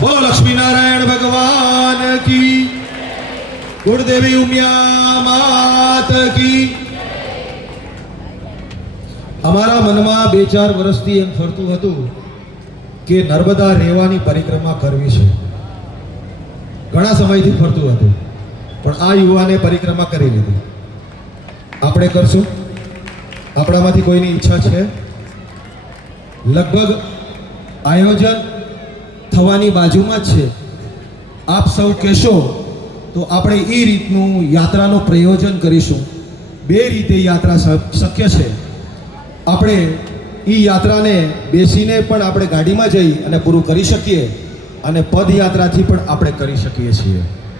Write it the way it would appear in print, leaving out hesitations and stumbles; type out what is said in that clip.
બોલો લક્ષ્મી નારાયણ ભગવાન કી, ગુરુદેવી ઉમિયા માત કી. અમારા મનમાં 2-4 વર્ષથી એમ ફરતું હતું કે નર્મદા રેવાની પરિક્રમા કરવી છે. ઘણા સમયથી ફરતું હતું, પણ આ યુવાને પરિક્રમા કરી લીધી. આપણે કરશું? આપણામાંથી કોઈની ઈચ્છા છે? લગભગ આયોજન થવાની બાજુમાં જ છે. આપ સૌ કહેશો તો આપણે એ રીતનું યાત્રાનું પ્રયોજન કરીશું. 2 રીતે યાત્રા શક્ય છે. આપણે એ યાત્રાને બેસીને પણ આપણે ગાડીમાં જઈ અને પૂરું કરી શકીએ, અને પદયાત્રાથી પણ આપણે કરી શકીએ છીએ.